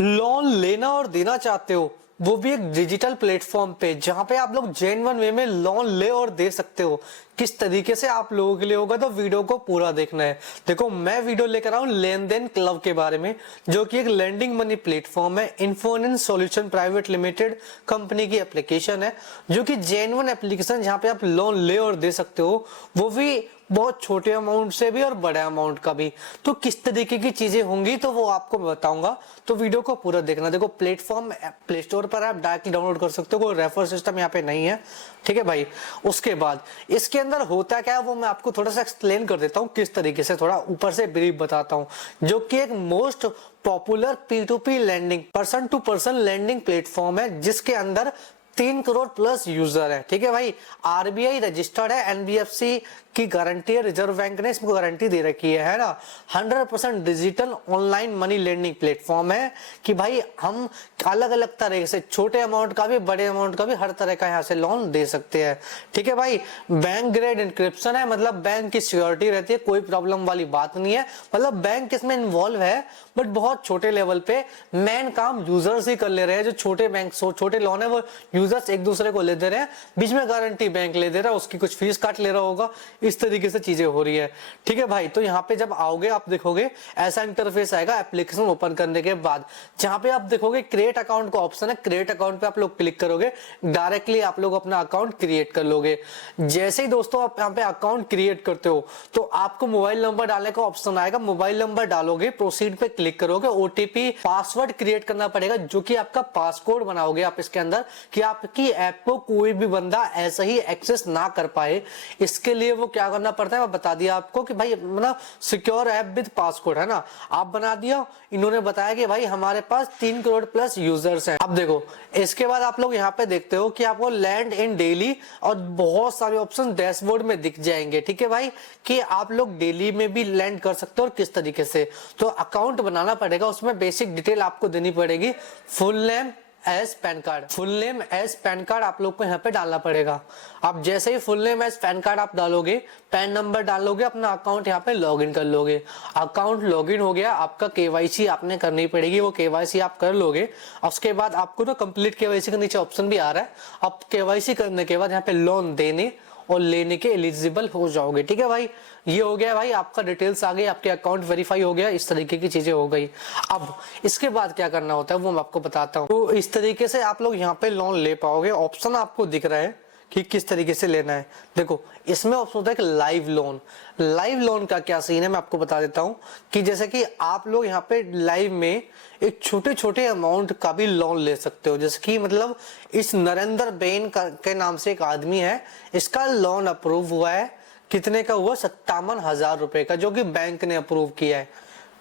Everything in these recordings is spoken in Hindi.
लोन लेना और देना चाहते हो, वो भी एक डिजिटल प्लेटफॉर्म पे, जहां पे आप लोग जेन्युइन वे में लोन ले और दे सकते हो। किस तरीके से आप लोगों के लिए होगा, तो वीडियो को पूरा देखना है। देखो, मैं वीडियो लेकर आऊं लेन देन क्लब के बारे में, जो कि एक लेंडिंग मनी प्लेटफॉर्म है। इन्फोनेंस सॉल्यूशन प्राइवेट लिमिटेड कंपनी की एप्लीकेशन है, जो कि जेन्युइन एप्लीकेशन जहां पे आप लोन ले और दे सकते हो, वो भी बहुत छोटे अमाउंट से भी और बड़े अमाउंट का भी। तो किस तरीके की चीजें होंगी तो वो आपको बताऊंगा, तो वीडियो को पूरा देखना। देखो, प्लेटफॉर्म प्ले स्टोर पर आप डायरेक्टली डाउनलोड कर सकते हो, कोई रेफर सिस्टम यहाँ पे नहीं है, ठीक है भाई। उसके बाद इसके अंदर होता क्या है वो मैं आपको थोड़ा सा एक्सप्लेन कर देता हूँ, किस तरीके से, थोड़ा ऊपर से ब्रीफ बताता हूँ। जो कि एक most popular P2P lending, person to person lending platform है, जिसके अंदर 3 करोड़ प्लस यूजर है, ठीक है भाई। आरबीआई रजिस्टर्ड है, एनबीएफसी की गारंटी है, रिजर्व बैंक ने इसको गारंटी दे रखी है ना। 100% digital online money lending platform है कि भाई हम अलग अलग तरह से, छोटे अमाउंट का भी बड़े अमाउंट का भी, हर तरह का यहाँ से लोन दे सकते हैं, ठीक है भाई। बैंक ग्रेड इंक्रिप्शन है, मतलब बैंक की सिक्योरिटी रहती है, कोई प्रॉब्लम वाली बात नहीं है। मतलब बैंक इसमें इन्वॉल्व है, बट बहुत छोटे लेवल पे। मेन काम यूजर्स ही कर ले रहे हैं। जो छोटे बैंक छोटे लोन है वो यूजर्स एक दूसरे को ले दे रहे हैं, बीच में गारंटी बैंक ले दे रहा है, उसकी कुछ फीस काट ले रहा होगा। इस तरीके से चीजें हो रही है, ठीक है भाई। तो यहाँ पे जब आओगे आप देखोगे ऐसा इंटरफेस आएगा एप्लीकेशन ओपन करने के बाद, जहां पे आप देखोगे क्रिएट अकाउंट का ऑप्शन है। क्रिएट अकाउंट पे आप लोग क्लिक करोगे, डायरेक्टली आप लोग अपना अकाउंट क्रिएट कर लोगे। जैसे ही दोस्तों आप यहाँ पे अकाउंट क्रिएट करते हो, तो आपको मोबाइल नंबर डालने का ऑप्शन आएगा। मोबाइल नंबर डालोगे, प्रोसीड पे क्लिक करोगे, ओटीपी पासवर्ड क्रिएट करना पड़ेगा, जो कि आपका पासकोड बनाओगे आप इसके अंदर, कि आपकी ऐप को कोई भी बंदा ऐसा ही एक्सेस ना कर पाए। इसके लिए वो क्या करना पड़ता है मैं बता दिया आपको कि भाई मतलब सिक्योर ऐप विद पासकोड है ना, आप बना दिया। इन्होंने बताया कि भाई हमारे पास 3 करोड़ प्लस यूजर्स हैं। अब देखो, इसके बाद आप लोग यहाँ पे देखते हो कि आपको लैंड इन डेली और बहुत सारे ऑप्शन डैशबोर्ड में दिख जाएंगे, ठीक है भाई, कि आप लोग डेली में भी लैंड कर सकते हो और किस तरीके से। तो अकाउंट बनाना पड़ेगा, उसमें बेसिक डिटेल आपको देनी पड़ेगी। Full name as PAN card, full name as PAN card आप लोग को यहाँ पे डालना पड़ेगा। आप जैसे ही full name as PAN card आप डालोगे, पैन नंबर डालोगे, अपना अकाउंट यहाँ पे लॉगिन कर लोगे। अकाउंट लॉगिन हो गया, आपका केवाईसी आपने करनी पड़ेगी, वो केवाईसी आप कर लोगे। उसके बाद आपको तो कंप्लीट केवाईसी का नीचे ऑप्शन भी आ रहा है। अब केवाईसी करने के बाद यहाँ पे लोन देने और लेने के एलिजिबल हो जाओगे, ठीक है भाई। ये हो गया भाई, आपका डिटेल्स आ गई, आपके अकाउंट वेरीफाई हो गया, इस तरीके की चीजें हो गई। अब इसके बाद क्या करना होता है वो मैं आपको बताता हूँ। तो इस तरीके से आप लोग यहाँ पे लोन ले पाओगे। ऑप्शन आपको दिख रहा है कि किस तरीके से लेना है। देखो, इसमें ऑप्शन होता है कि लाइव लोन। लाइव लोन का क्या सीन है मैं आपको बता देता हूं, कि जैसे कि आप लोग यहाँ पे लाइव में एक छोटे छोटे अमाउंट का भी लोन ले सकते हो। जैसे कि मतलब इस नरेंद्र बेन के नाम से एक आदमी है, इसका लोन अप्रूव हुआ है। कितने का हुआ? 57,000 रुपए का, जो कि बैंक ने अप्रूव किया है,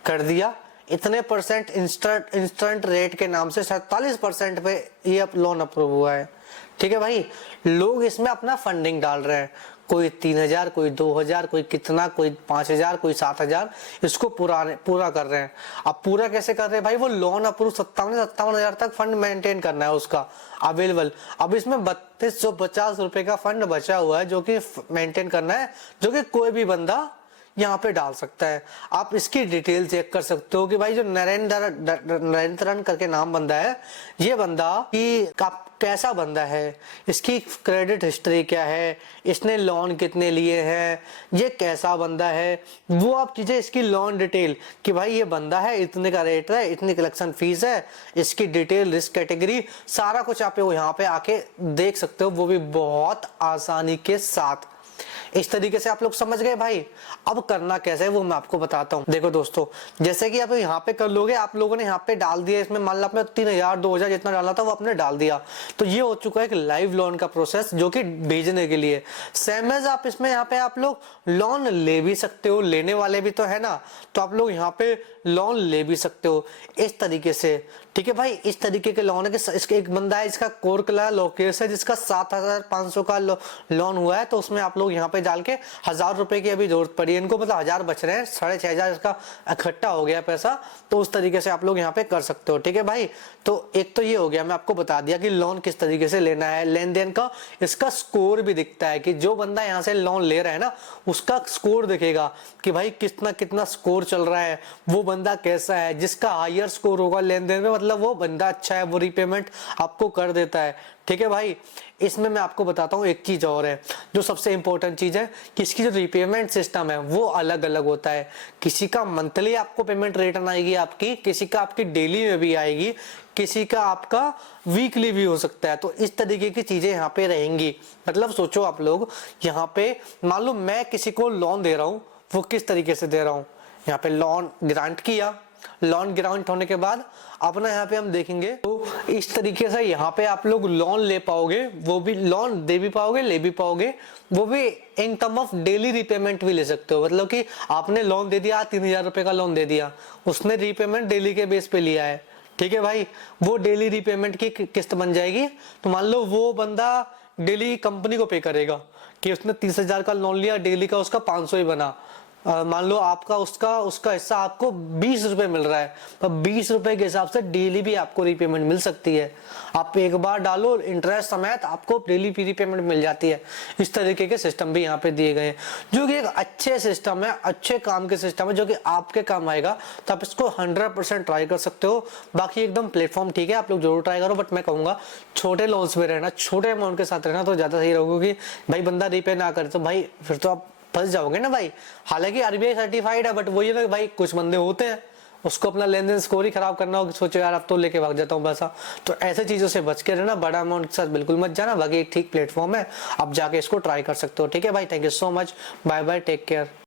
कर दिया। इतने परसेंट इंस्टेंट रेट के नाम से 47% पे ये लोन अप्रूव हुआ है, ठीक है भाई। लोग इसमें अपना फंडिंग डाल रहे हैं, कोई 3,000, कोई 2,000, कोई कितना, कोई 5,000, कोई 7,000, इसको पूरा कर रहे हैं। अब पूरा कैसे कर रहे हैं भाई? वो लोन अप्रूव 57,000 तक फंड मेंटेन करना है उसका अवेलेबल। अब इसमें 3250 रुपए का फंड बचा हुआ है, जो कि मेंटेन करना है, जो कि कोई भी बंदा यहाँ पे डाल सकता है। आप इसकी डिटेल चेक कर सकते हो कि भाई जो नरेंद्रन करके नाम बंदा है, ये बंदा कि कैसा बंदा है, इसकी क्रेडिट हिस्ट्री क्या है, इसने लोन कितने लिए हैं, ये कैसा बंदा है, वो आप चीजें, इसकी लोन डिटेल कि भाई ये बंदा है, इतने का रेट है, इतनी कलेक्शन फीस है, इसकी डिटेल, रिस्क कैटेगरी, सारा कुछ आप यहाँ पे आके देख सकते हो, वो भी बहुत आसानी के साथ। इस तरीके से आप लोग समझ गए भाई। अब करना कैसे है वो मैं आपको बताता हूँ। देखो दोस्तों, जैसे कि आप यहाँ पे कर लोगे, आप लोगों ने यहाँ पे डाल दिया, इसमें मान लो आपने 3,000 2,000 जितना डाला था वो आपने डाल दिया, तो ये हो चुका है एक लाइव लोन का प्रोसेस, जो कि भेजने के लिए। सेम एज आप इसमें यहाँ पे आप लोग लोन ले भी सकते हो, लेने वाले भी तो है ना, तो आप लोग यहाँ पे लोन ले भी सकते हो इस तरीके से, ठीक है भाई। इस तरीके के लोन है कि इसके एक बंदा है, इसका कोरकला लोकेश है, जिसका 7,500 का लोन हुआ है, तो उसमें आप लोग यहाँ पे डाल के 1000 रुपए की अभी जरूरत पड़ी है इनको, मतलब 1000 बच रहे हैं, 6500 इसका इकट्ठा हो गया पैसा। तो उस तरीके से आप लोग यहाँ पे कर सकते हो, ठीक है भाई। तो एक तो ये हो गया, मैं आपको बता दिया कि लोन किस तरीके से लेना है, लेन देन का इसका स्कोर भी दिखता है कि जो बंदा यहाँ से लोन ले रहा है ना उसका स्कोर दिखेगा कि भाई कितना कितना स्कोर चल रहा है, वो बंदा कैसा है। जिसका हायर स्कोर होगा लेन देन में मतलब वो बंदा अच्छा है, वो रीपेमेंट आपको कर देता है, ठीक है भाई। इसमें मैं आपको बताता हूँ एक चीज और है जो सबसे इंपॉर्टेंट चीज है कि इसकी जो रीपेमेंट सिस्टम है वो अलग अलग होता है। किसी का मंथली आपको पेमेंट रिटर्न आएगी आपकी, किसी का आपकी डेली में भी आएगी, किसी का आपका वीकली भी हो सकता है। तो इस तरीके की चीजें यहाँ पे रहेंगी। मतलब सोचो आप लोग, यहाँ पे मान लो मैं किसी को लोन दे रहा हूँ, वो किस तरीके से दे रहा हूँ, यहाँ पे लोन ग्रांट किया, लोन ग्रांट होने के बाद अपना यहाँ पे हम देखेंगे तो इस तरीके से यहाँ पे आप लोग लोन ले पाओगे, वो भी लोन दे भी पाओगे, ले भी पाओगे, वो भी in term of daily repayment भी ले सकते हो। मतलब कि आपने लोन दे दिया, 3000 रुपए का लोन दे दिया, उसने रीपेमेंट डेली के बेस पे लिया है, ठीक है भाई। वो डेली रीपेमेंट की किस्त बन जाएगी। तो मान लो वो बंदा डेली कंपनी को पे करेगा कि उसने 30,000 का लोन लिया, डेली का उसका 500 ही बना। मान लो आपका उसका हिस्सा आपको 20 रुपए मिल रहा है, तो 20 रुपए के हिसाब से डेली भी आपको रीपेमेंट मिल सकती है। आप एक बार डालो इंटरेस्ट समेत आपको डेली भी रीपेमेंट मिल जाती है। इस तरीके के सिस्टम भी यहाँ पे दिए गए हैं जो कि एक अच्छे सिस्टम है, अच्छे काम के सिस्टम है जो कि आपके काम आएगा। तो आप इसको 100% ट्राई कर सकते हो। बाकी एकदम प्लेटफॉर्म ठीक है, आप लोग जरूर ट्राई करो, बट मैं कहूंगा छोटे लोन्स में रहना, छोटे अमाउंट के साथ रहना तो ज्यादा सही रहेगा। क्योंकि भाई बंदा रीपे ना करे तो भाई फिर तो आप फंस जाओगे ना भाई। हालांकि आरबीआई सर्टिफाइड है, बट वही है ना भाई, कुछ बंदे होते हैं उसको अपना लेन देन स्कोर ही खराब करना हो, सोचो यार अब तो लेके भाग जाता हूँ पैसा। तो ऐसे चीजों से बच के रहना, बड़ा अमाउंट के साथ बिल्कुल मत जाना। बाकी एक ठीक प्लेटफॉर्म है, आप जाके इसको ट्राई कर सकते हो, ठीक है भाई। Thank you so much, bye bye, take care.